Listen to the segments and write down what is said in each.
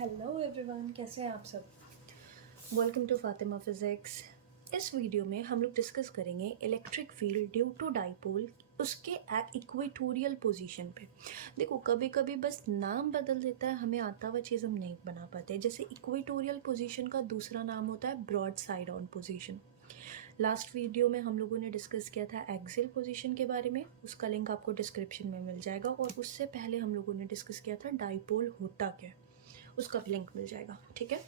Hello everyone, कैसे हैं आप सब। Welcome to Fatima physics. इस वीडियो में हम लोग डिस्कस करेंगे electric field due to dipole उसके इक्वेटोरियल पोजीशन पे। देखो कभी कभी बस नाम बदल देता है, हमें आता हुआ चीज़ हम नहीं बना पाते। जैसे इक्वेटोरियल पोजीशन का दूसरा नाम होता है broad side on position. Last video में हम लोगों ने डिस्कस किया था एक्सियल पोजीशन के बारे में, उसका लिंक आपको डिस्क्रिप्शन में मिल जाएगा। और उससे पहले हम लोगों ने डिस्कस किया था डाइपोल होता क्या, उसका भी लिंक मिल जाएगा। ठीक है,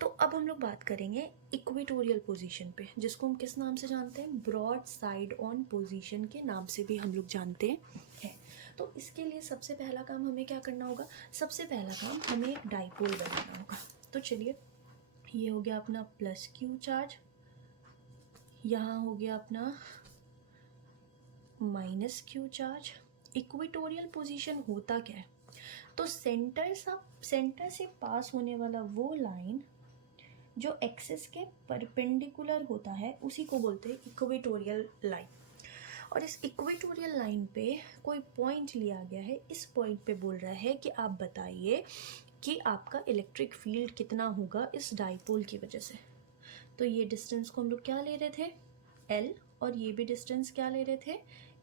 तो अब हम लोग बात करेंगे इक्वेटोरियल पोजीशन पे, जिसको हम किस नाम से जानते हैं, ब्रॉड साइड ऑन पोजीशन के नाम से भी हम लोग जानते हैं। तो इसके लिए सबसे पहला काम हमें क्या करना होगा, सबसे पहला काम हमें एक डाइपोल बनाना होगा। तो चलिए, ये हो गया अपना प्लस क्यू चार्ज, यहाँ हो गया अपना minus Q charge. Equatorial position होता क्या है, तो सेंटर से पास होने वाला वो लाइन जो एक्सिस के परपेंडिकुलर होता है उसी को बोलते हैं इक्वेटोरियल लाइन। और इस इक्वेटोरियल लाइन पे कोई पॉइंट लिया गया है, इस पॉइंट पे बोल रहा है कि आप बताइए कि आपका इलेक्ट्रिक फील्ड कितना होगा इस डाइपोल की वजह से। तो ये डिस्टेंस को हम लोग क्या ले रहे थे, L, और ये भी डिस्टेंस क्या ले रहे थे,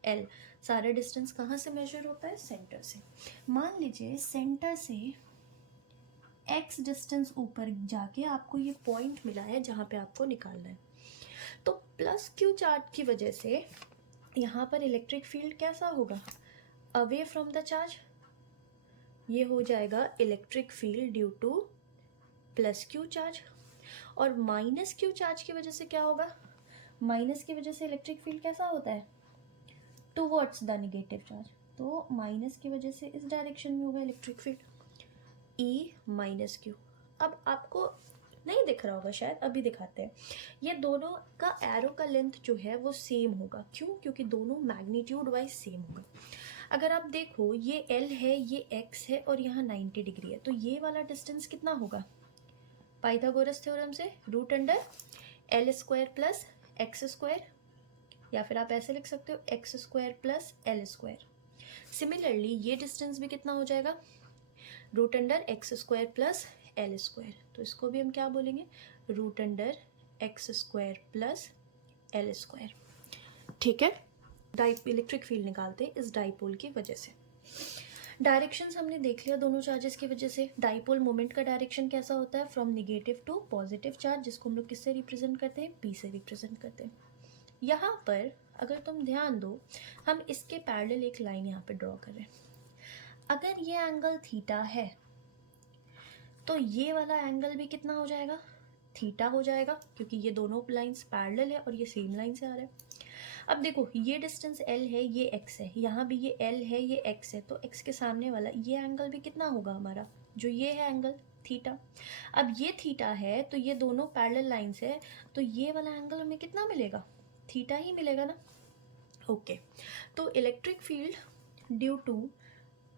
L। सारा डिस्टेंस कहाँ से मेजर होता है, सेंटर से। मान लीजिए सेंटर से x डिस्टेंस ऊपर जाके आपको ये पॉइंट मिला है जहाँ पे आपको निकालना है। तो प्लस क्यू चार्ज की वजह से यहाँ पर इलेक्ट्रिक फील्ड कैसा होगा, अवे फ्रॉम द चार्ज। ये हो जाएगा electric field due to plus Q charge. और माइनस क्यू चार्ज की वजह से क्या होगा, माइनस की वजह से इलेक्ट्रिक फील्ड कैसा होता है, टुवर्ड्स द नेगेटिव चार्ज। तो माइनस की वजह से इस डायरेक्शन में होगा electric field, E minus Q. अब आपको नहीं दिख रहा होगा शायद, अभी दिखाते हैं। ये दोनों का एरो का लेंथ जो है वो सेम होगा। क्यों, क्योंकि दोनों मैग्नीट्यूड वाइज सेम होगा। अगर आप देखो ये L है, ये X है और यहाँ 90 डिग्री है, तो ये वाला डिस्टेंस कितना होगा, पाइथागोरस थ्योरम से root under L square plus X square, या फिर आप ऐसे लिख सकते हो X square plus L square. Similarly ये डिस्टेंस भी कितना हो जाएगा, root under x square plus L square. तो इसको भी हम क्या बोलेंगे, root under x square plus L square. ठीक है, इलेक्ट्रिक फील्ड निकालते हैं इस डाइपोल की वजह से। डायरेक्शंस हमने देख लिया दोनों चार्जेस की वजह से। डाइपोल मोमेंट का डायरेक्शन कैसा होता है, from negative to positive charge, जिसको हम लोग किससे रिप्रेजेंट करते हैं, P से रिप्रेजेंट करते हैं। यहाँ पर अगर तुम ध्यान दो, हम इसके पैरेलल एक लाइन यहाँ पे ड्रॉ कर रहे हैं। अगर ये एंगल थीटा है तो ये वाला एंगल भी कितना हो जाएगा, थीटा हो जाएगा, क्योंकि ये दोनों लाइंस पैरेलल है और ये सेम लाइन से आ रहा है। अब देखो ये डिस्टेंस L है, ये x है, यहाँ भी ये L है, ये x है, तो x के सामने वाला ये एंगल भी कितना होगा हमारा, जो ये है एंगल थीटा। अब ये थीटा है तो ये दोनों पैरेलल लाइंस है, तो ये वाला एंगल हमें कितना मिलेगा, थीटा ही मिलेगा ना। ओके, तो electric field due to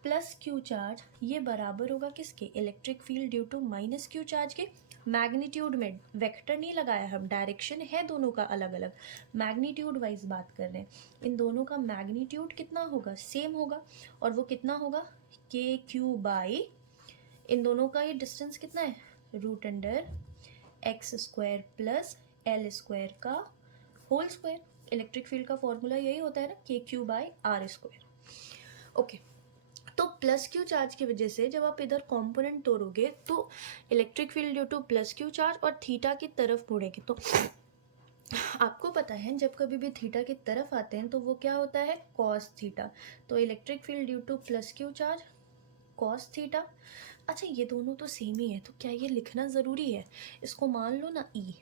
plus Q charge ये बराबर होगा किसके, electric field due to minus Q charge के। मैग्नीट्यूड में वेक्टर नहीं लगाया हम, डायरेक्शन है दोनों का अलग अलग, मैग्नीट्यूड वाइज बात कर रहे हैं। इन दोनों का मैग्नीट्यूड कितना होगा, सेम होगा, और वो कितना होगा, के क्यू बाई, इन दोनों का ये डिस्टेंस कितना है, root under x square plus L square का होल स्क्वायर। इलेक्ट्रिक फील्ड का फॉर्मूला यही होता है ना, K Q by R square. Okay, तो प्लस क्यू चार्ज की वजह से जब आप इधर कंपोनेंट तोड़ोगे तो electric field due to plus Q charge और थीटा की तरफ मुड़ेगी। तो आपको पता है जब कभी भी थीटा की तरफ आते हैं तो वो क्या होता है, कॉस थीटा। तो electric field due to plus Q charge cos theta. अच्छा, ये दोनों तो सेम ही है, तो क्या ये लिखना ज़रूरी है, इसको मान लो ना ई,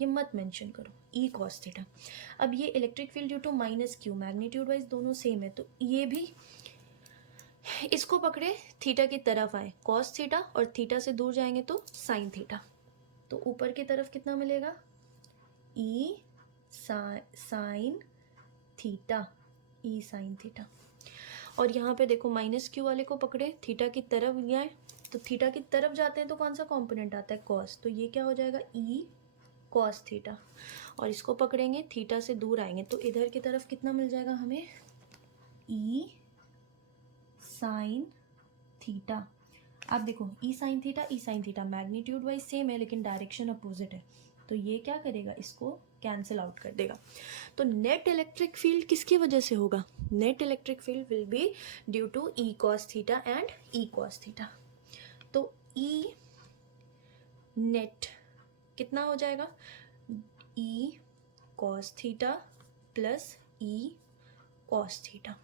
ये मत मेंशन करो, ई कॉस थीटा। अब ये electric field due to minus Q, magnitude wise दोनों सेम है, तो ये भी इसको पकड़े थीटा की तरफ आए कॉस थीटा, और थीटा से दूर जाएंगे तो साइन थीटा। तो ऊपर की तरफ कितना मिलेगा, ई साइन थीटा, ई साइन थीटा। और यहाँ पे देखो माइनस क्यू वाले को पकड़े थीटा की तरफ गया है, तो थीटा की तरफ जाते हैं तो कौन सा कंपोनेंट आता है, कॉस, तो ये क्या हो जाएगा, ई कॉस थीटा। और इसको पकड़ेंगे थीटा से दूर आएंगे तो इधर की तरफ कितना मिल जाएगा हमें, ई साइन थीटा। आप देखो E sine theta magnitude wise same है लेकिन डायरेक्शन अपोजिट है, तो ये क्या करेगा, इसको कैंसिल आउट कर देगा। तो नेट इलेक्ट्रिक फील्ड किसकी वजह से होगा, net electric field will be due to E cos theta and E cos theta. तो ई नेट कितना हो जाएगा, E cos theta plus E cos theta.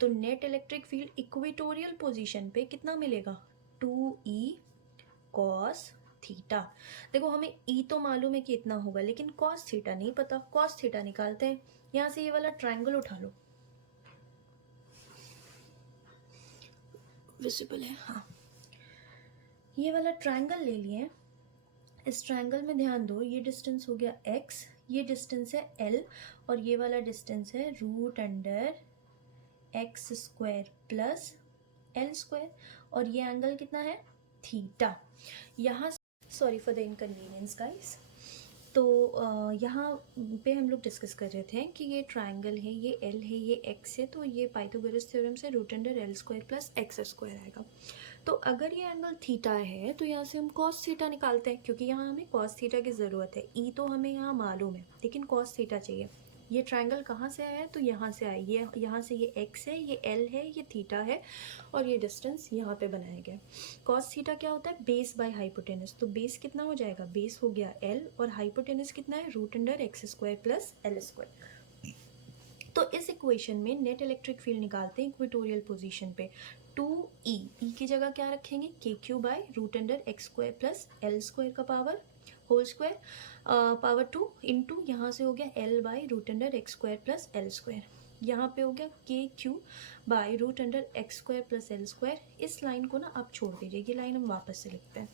तो net electric field equatorial position पे कितना मिलेगा, 2e कॉस थीटा। देखो हमें ई तो मालूम है कि इतना होगा लेकिन कॉस थीटा नहीं पता, कॉस थीटा निकालते हैं। यहां से ये वाला ट्रायंगल उठा लो, विजिबल है, हाँ, ये वाला ट्रायंगल ले लिए। इस ट्रायंगल में ध्यान दो, ये डिस्टेंस हो गया x, ये डिस्टेंस है l और ये वाला डिस्टेंस है root under x square plus L square, और ये एंगल कितना है, थीटा। यहाँ sorry for the inconvenience guys. तो यहाँ पे हम लोग डिस्कस कर रहे थे कि ये ट्रायंगल है, ये एल है, ये एक्स है, तो ये पाइथागोरस थ्योरम से root under L square plus X square आएगा। तो अगर ये एंगल थीटा है तो यहाँ से हम कॉस थीटा निकालते हैं, क्योंकि यहाँ हमें कॉस थीटा की ज़रूरत है। ई तो हमें यहाँ मालूम है लेकिन कॉस थीटा चाहिए। ये ट्रायंगल कहाँ से आया है, तो यहाँ से आया, ये यहाँ से ये एक्स है, ये एल है, ये थीटा है और ये डिस्टेंस यहाँ पे बनाया गया। कॉस थीटा क्या होता है, बेस बाय हाइपोटेनस। तो बेस कितना हो जाएगा, बेस हो गया एल और हाइपोटेनस कितना है, root under x square plus L square. तो इस इक्वेशन में नेट इलेक्ट्रिक फील्ड निकालते हैं इक्वेटोरियल पोजीशन पे। 2e, ई की जगह क्या रखेंगे, k q by root under x square plus L square का power whole square power 2 into यहाँ से हो गया l by root under x square plus L square, यहाँ पे हो गया k Q by root under x square plus L square. इस लाइन को ना आप छोड़ दीजिए, ये लाइन हम वापस से लिखते हैं,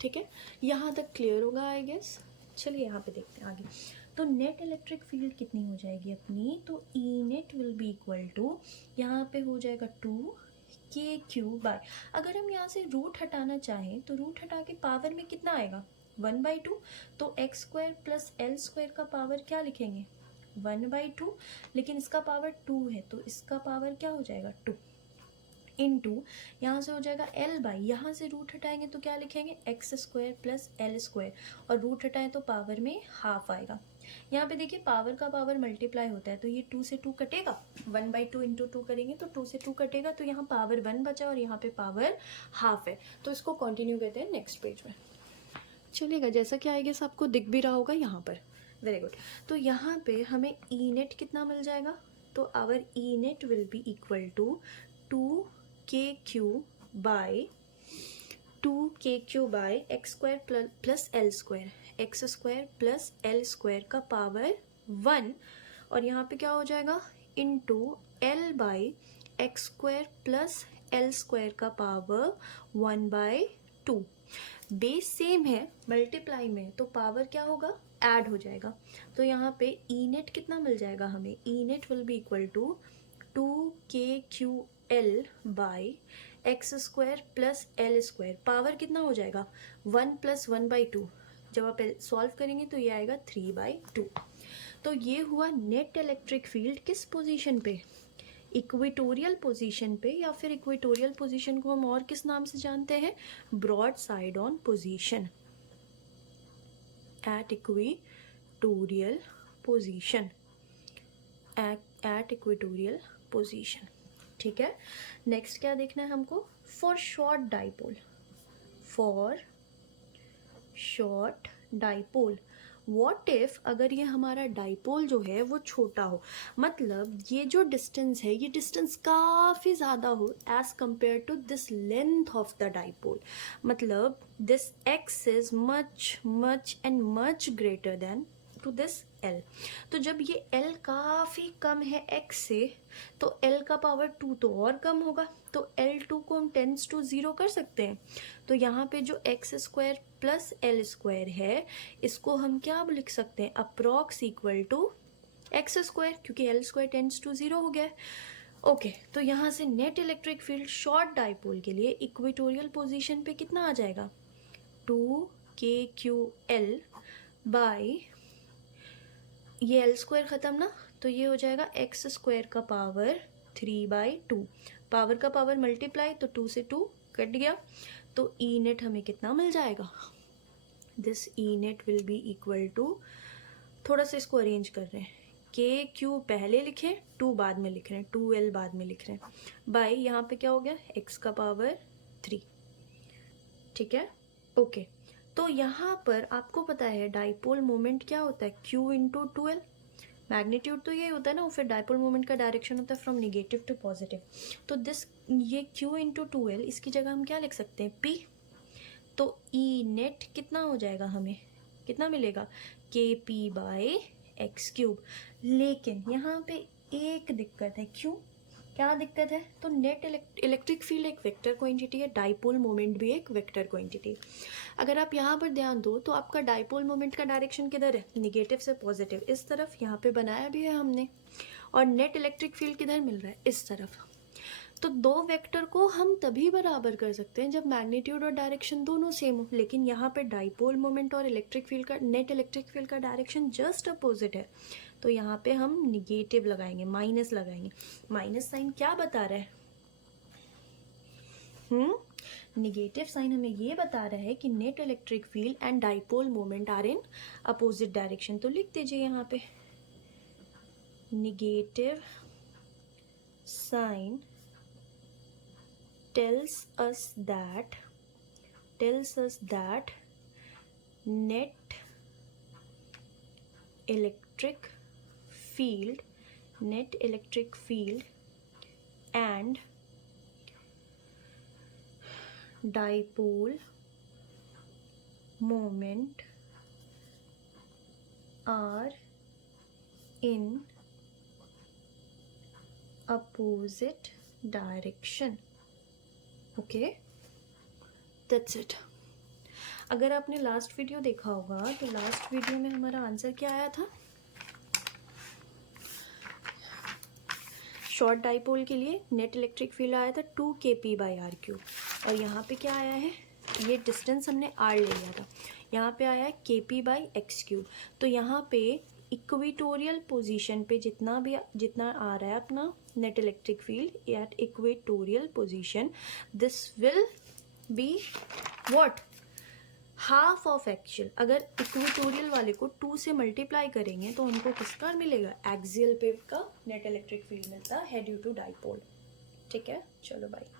ठीक है। यहाँ तक क्लियर होगा आई गेस। चलिए यहाँ पे देखते हैं आगे। तो नेट इलेक्ट्रिक फील्ड कितनी हो जाएगी अपनी, तो E net will be equal to, यहाँ पे हो जाएगा 2 के क्यू बाय, अगर हम यहाँ से रूट हटाना चाहें तो रूट हटा के पावर में कितना आएगा, 1/2। तो x square plus L square का पावर क्या लिखेंगे, 1/2, लेकिन इसका पावर 2 है तो इसका पावर क्या हो जाएगा 2 इंटू यहाँ से हो जाएगा एल बाई, यहाँ से रूट हटाएंगे तो क्या लिखेंगे, x square plus L square, और रूट हटाएं तो पावर में हाफ आएगा। यहाँ पे देखिए पावर का पावर मल्टीप्लाई होता है तो ये 2 से 2 कटेगा, 1/2 इंटू 2 करेंगे तो 2 से 2 कटेगा, तो यहाँ पावर 1 बचा और यहाँ पे पावर हाफ है। तो इसको कंटिन्यू करते हैं नेक्स्ट पेज में, चलेगा, जैसा कि आई गेस आपको दिख भी रहा होगा यहाँ पर। Very good. तो यहाँ पे हमें ई नेट कितना मिल जाएगा, तो our E net will be equal to 2kq by X square plus L square, X square plus L square का पावर 1, और यहाँ पे क्या हो जाएगा, into L by x square plus L square का पावर 1/2। बेस सेम है, multiply में तो पावर क्या होगा, ऐड हो जाएगा। तो यहाँ पे ई नेट कितना मिल जाएगा हमें, E net will be equal to 2kql by x square plus L square, power कितना हो जाएगा 1 + 1/2, जब आप सॉल्व करेंगे तो ये आएगा 3/2। तो ये हुआ नेट इलेक्ट्रिक फील्ड किस पोजीशन पे, इक्वेटोरियल पोजीशन पे, या फिर इक्वेटोरियल पोजीशन को हम और किस नाम से जानते हैं, broad side on position, at equatorial position, at equatorial position, ठीक है। नेक्स्ट क्या देखना है हमको, for short dipole, what if अगर ये हमारा डाइपोल जो है वो छोटा हो, मतलब ये जो डिस्टेंस है ये डिस्टेंस काफ़ी ज़्यादा हो as compare to this length of the dipole, मतलब this x is much and much greater than to this l. तो जब ये एल काफ़ी कम है एक्स से तो एल का पावर 2 तो और कम होगा, तो L2 को हम टेंस टू 0 कर सकते हैं। तो यहाँ पे जो X square plus L square है इसको हम क्या लिख सकते हैं, approx equal to X square, क्योंकि एल स्क्वायर टेंस टू 0 हो गया। ओके, तो यहाँ से net electric field short dipole के लिए इक्वेटोरियल पोजीशन पे कितना आ जाएगा, 2kql बाई, ये एल स्क्वायर ख़त्म ना, तो ये हो जाएगा एक्स स्क्वायर का पावर 3/2, पावर का पावर मल्टीप्लाई तो 2 से 2 कट गया, तो ई नेट हमें कितना मिल जाएगा, this E net will be equal to, थोड़ा सा इसको अरेंज कर रहे हैं, के क्यू पहले लिखें, 2 बाद में लिख रहे हैं, 2l बाद में लिख रहे हैं, बाय यहाँ पे क्या हो गया x का पावर 3, ठीक है, ओके। तो यहाँ पर आपको पता है डाइपोल मोमेंट क्या होता है, q इंटू 2l, मैग्नीट्यूड तो यही होता है ना, और फिर डाइपोल मोमेंट का डायरेक्शन होता है फ्रॉम निगेटिव टू पॉजिटिव। तो दिस ये q इंटू 2l, इसकी जगह हम क्या लिख सकते हैं, p। तो ई नेट कितना हो जाएगा, हमें कितना मिलेगा, के पी बाई एक्स क्यूब। लेकिन यहाँ पे एक दिक्कत है, क्यों, क्या दिक्कत है, तो नेट इलेक्ट्रिक फील्ड एक वेक्टर क्वांटिटी है, डाइपोल मोमेंट भी एक वेक्टर क्वांटिटी है। अगर आप यहाँ पर ध्यान दो तो आपका डाइपोल मोमेंट का डायरेक्शन किधर है, निगेटिव से पॉजिटिव, इस तरफ, यहाँ पे बनाया भी है हमने, और नेट इलेक्ट्रिक फील्ड किधर मिल रहा है, इस तरफ। तो दो वेक्टर को हम तभी बराबर कर सकते हैं जब मैग्नीट्यूड और डायरेक्शन दोनों सेम हो, लेकिन यहाँ पे डाइपोल मोमेंट और इलेक्ट्रिक फील्ड का, नेट इलेक्ट्रिक फील्ड का डायरेक्शन जस्ट अपोजिट है, तो यहाँ पे हम निगेटिव लगाएंगे, माइनस लगाएंगे। माइनस साइन क्या बता रहा है, निगेटिव साइन हमें ये बता रहा है कि net electric field and dipole moment are in opposite direction. तो लिख दीजिए यहाँ पे negative sign tells us that net electric field and dipole moment are in opposite direction। Okay, that's it. अगर आपने लास्ट वीडियो देखा होगा तो लास्ट वीडियो में हमारा आंसर क्या आया था, शॉर्ट डाइपोल के लिए नेट इलेक्ट्रिक फील्ड आया था 2 kp बाई आर क्यूब, और यहाँ पे क्या आया है, ये डिस्टेंस हमने r ले लिया था, यहाँ पे आया है kp बाई एक्स क्यूब। तो यहाँ पे इक्वेटोरियल पोजीशन पे जितना आ रहा है अपना net electric field at equatorial position, this will be what, half of axial. अगर इक्वेटोरियल वाले को 2 से मल्टीप्लाई करेंगे तो हमको किसका मिलेगा, एक्सियल पे का नेट इलेक्ट्रिक फील्ड मिलता है ड्यू टू डाइपोल। ठीक है, चलो बाय।